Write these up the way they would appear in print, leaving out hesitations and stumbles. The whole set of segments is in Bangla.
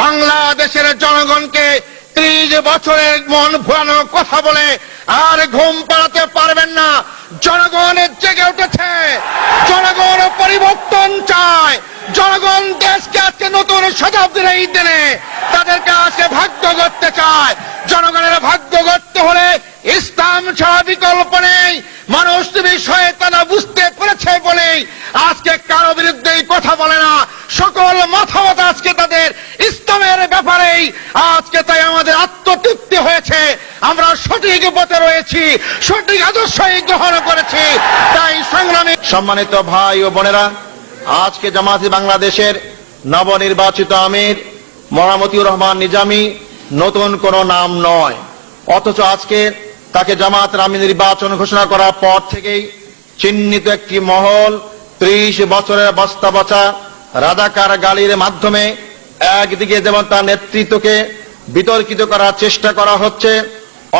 বাংলাদেশের জনগণকে 30 বছরের মন ভুলানো কথা বলে আর ঘুম পাড়াতে পারবেন না। জনগণ জেগে উঠেছে, জনগণ পরিবর্তন চায়, জনগণ দেশকে আজকে নতুন শতাব্দীর এই দিনে তাদেরকে আজকে ভাগ্য করতে চায়। জনগণের ভাগ্য করতে হলে ইসলাম ছাড়া বিকল্প নেই। মানুষ বিষয়ে তারা বুঝতে পেরেছে বলেই আজকে কারো বিরুদ্ধে কথা বলে না। সকল মতামত আজকে তাদের ইসলামের ব্যাপারেই। আজকে তাই আমাদের আত্মতৃপ্তি হয়েছে, আমরা সঠিক পথে রয়েছি, সঠিক আদর্শই গ্রহণ করেছি। তাই সংগ্রামী সম্মানিত ভাই ও বোনেরা, আজকে জামায়াতে বাংলাদেশের নবনির্বাচিত আমির মতিউর রহমান নিজামী নতুন কোনো নাম নয়, অথচ আজকে তাকে জামায়াতের আমির নির্বাচন ঘোষণা করার পর থেকেই চিহ্নিত একটি মহল 30 বছরের বস্তা বচা রাজাকার গালির মাধ্যমে একদিকে যেমন তার নেতৃত্বকে বিতর্কিত করার চেষ্টা করা হচ্ছে,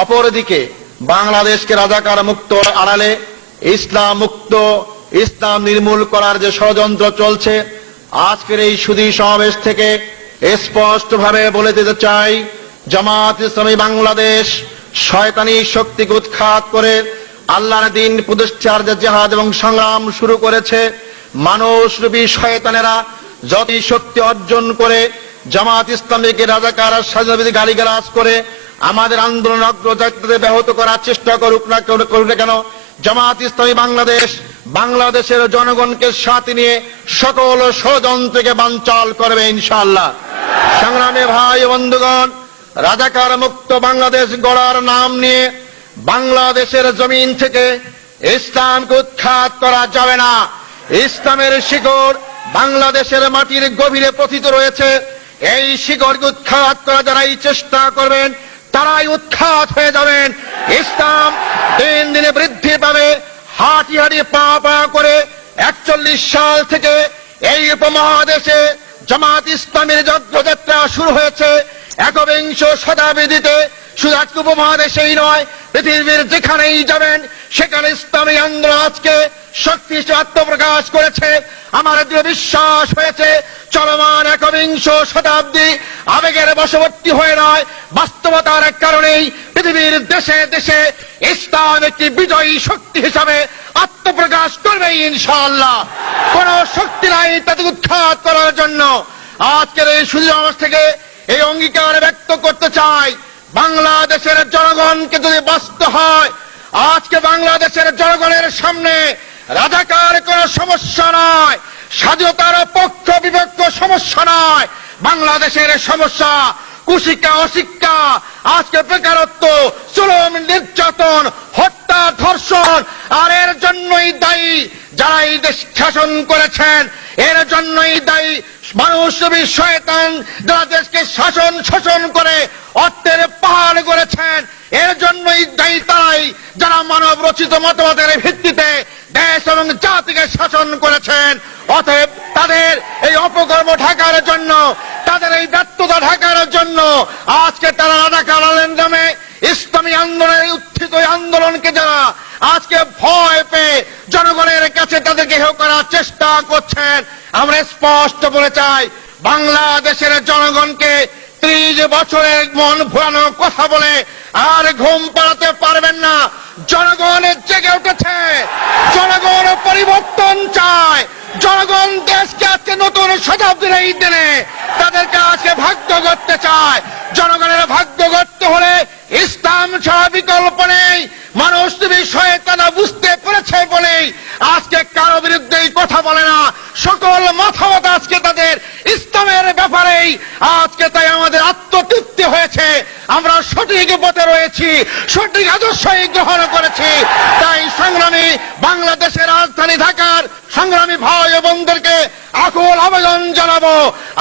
অপরদিকে বাংলাদেশকে রাজাকার মুক্ত আড়ালে ইসলাম মুক্ত, ইসলাম নির্মূল করার যে ষড়যন্ত্র চলছে, আজকের এই সুধী সমাবেশ থেকে স্পষ্টভাবে বলে দিতে চাই, জামায়াত ইসলামী বাংলাদেশ শয়তানি শক্তিকে উৎখাত করে আল্লাহর দ্বীন প্রতিষ্ঠার যে জিহাদ এবং সংগ্রাম শুরু করেছে, মানুষরূপী শয়তানেরা যতই শক্তি অর্জন করে জামায়াত ইসলামীকে রাজাকার স্বাধীনতাবিরোধী গালিগালাজ করে আমাদের আন্দোলন অগ্রযাত্রাতে ব্যাহত করার চেষ্টা করুক না কেন, জামায়াত ইসলামী বাংলাদেশ বাংলাদেশের জনগণকে সাথে নিয়ে সকল ষড়যন্ত্রকে বানচাল করবে ইনশাআল্লাহ। সংগ্রামী ভাই বন্ধুগণ, রাজাকার মুক্ত বাংলাদেশ গড়ার নাম নিয়ে বাংলাদেশের জমিন থেকে ইসলামকে উৎখাত করা যাবে না। ইসলামের শিকড় বাংলাদেশের মাটির গভীরে পতিত রয়েছে। এই শিকড়কে উৎখাত করা যারাই চেষ্টা করবেন তারাই উৎখাত হয়ে যাবেন। ইসলাম দিন দিনে বৃদ্ধি পাবে। হাঁটি হাঁটি পা পা করে 41 সাল থেকে এই উপমহাদেশে জামায়াত ইসলামের যজ্ঞযাত্রা শুরু হয়েছে। একবিংশ শতাব্দীতে শুধু আজকে উপমহাদেশেই নয়, পৃথিবীর যেখানেই যাবেন সেখানে ইসলামী আন্দোলন আজকে শক্তিশালী আত্মপ্রকাশ করেছে। আমার দৃঢ় বিশ্বাস হয়েছে চলমান একবিংশ শতাব্দী আবেগের বশবর্তী হয়ে নয়, বাস্তবতার কারণেই পৃথিবীর দেশে দেশে ইসলাম একটি বিজয়ী শক্তি হিসাবে আত্মপ্রকাশ করবে ইনশাআল্লাহ। কোন শক্তি নাই তাদের উৎখাত করার জন্য। আজকের এই সুযোগ থেকে এই অঙ্গীকার ব্যক্ত করতে চাই, বাংলাদেশের জনগণকে যদি বাঁচতে হয়, আজকে বাংলাদেশের জনগণের সামনে রাজাকার কোন সমস্যা নয়, স্বাধীনতার পক্ষ বিপক্ষ সমস্যা নয়। বাংলাদেশের সমস্যা কুশিক্ষা, অশিক্ষা, আজকে বেকারত্ব, জুলুম, নির্যাতন, হত্যা, ধর্ষণ। আর এর জন্যই দায়ী যারা এই দেশ শাসন করেছেন, এর জন্যই দায়ী মানুষরূপী শয়তান যারা দেশকে শোষণ করে অর্থের পাহাড় করেছেন। এর জন্যই দায়ী তারাই যারা মানব রচিত মতবাদের ভিত্তিতে দেশ এবং জাতিকে শাসন করেছেন। অতএব তাদের এই অপকর্ম ঢাকার জন্য, তাদের এই ব্যর্থতা ঢাকার জন্য আজকে তারা রাজাকার নামে ইসলামী আন্দোলনের উত্থিত আন্দোলনকে যারা আজকে ভয় পেয়ে জনগণের কাছে তাদেরকে হেয় করার চেষ্টা করছেন, আমরা স্পষ্ট বলে চাই, বাংলাদেশের জনগণকে 30 বছরের মন ভুলানো কথা বলে আর ঘুম পাড়াতে পারবেন না। জনগণ জেগে উঠেছে, জনগণ পরিবর্তন চায়, জনগণ দেশকে আজকে নতুন শতাব্দীর এই দিনে তাদেরকে আজকে ভাগ্য করতে চায়। জনগণের ভাগ্য করতে হলে ইসলাম ছাড়া বিকল্প নেই। মানুষ বিষয়ে তারা বুঝতে পেরেছে বলেই আজকে কারো বিরুদ্ধে কথা বলে না। সকল মতামত আজকে তাদের ইসলামের ব্যাপারেই। আজকে তাই আমাদের আত্মতৃপ্তি হয়েছে, আমরা সঠিক পথে রয়েছি, সঠিক আদর্শই গ্রহণ করেছি। তাই সংগ্রামী বাংলাদেশের রাজধানী ঢাকার সংগ্রামী ভাই ও বোনদেরকে আকুল আবেদন জানাবো,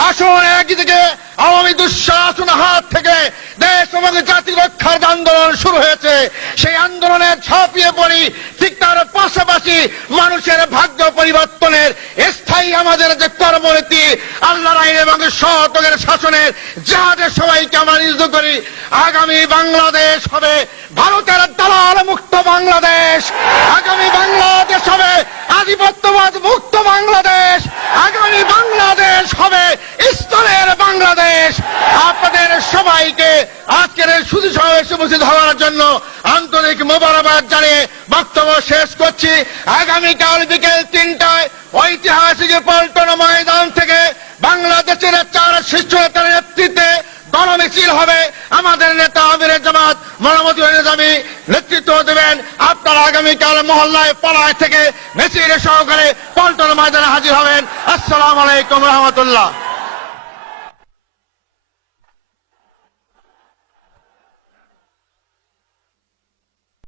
আসুন একদিকে আওয়ামী দুঃশাসন হাত থেকে দেশ এবং জাতি রক্ষার আন্দোলন শুরু হয়েছে, সেই আন্দোলনে ঝাঁপিয়ে পড়ি। ঠিক তার পাশাপাশি মানুষের ভাগ্য পরিবর্তনের স্থায়ী আমাদের যে কর্মনীতি, আল্লাহর আইন এবং সৎ-এর শাসনের যাদের সবাইকে আমরা নিয়োজিত করি। আগামী বাংলাদেশ হবে ভারতের দালাল মুক্ত বাংলাদেশ, আগামী বাংলাদেশ হবে আধিপত্যবাদ মুক্ত বাংলাদেশ, আগামী বাংলাদেশ হবে ইসলামের বাংলাদেশ। উপস্থিত হওয়ার জন্য আন্তরিক মোবারকবাদ জানিয়ে বক্তব্য শেষ করছি। আগামীকাল বিকেল 3টায় ঐতিহাসিক পল্টন ময়দান থেকে বাংলাদেশের 4 শীর্ষ নেতার নেতৃত্বে গণমিছিল হবে। আমাদের নেতা আমিরে জামাত মোহাম্মদ নিজামী নেতৃত্ব দেবেন। আপনারা আগামীকাল মহল্লায় পাড়ায় থেকে মিছিল সহকারে পল্টন ময়দানে হাজির হবেন। আসসালামু আলাইকুম রহমতুল্লাহ।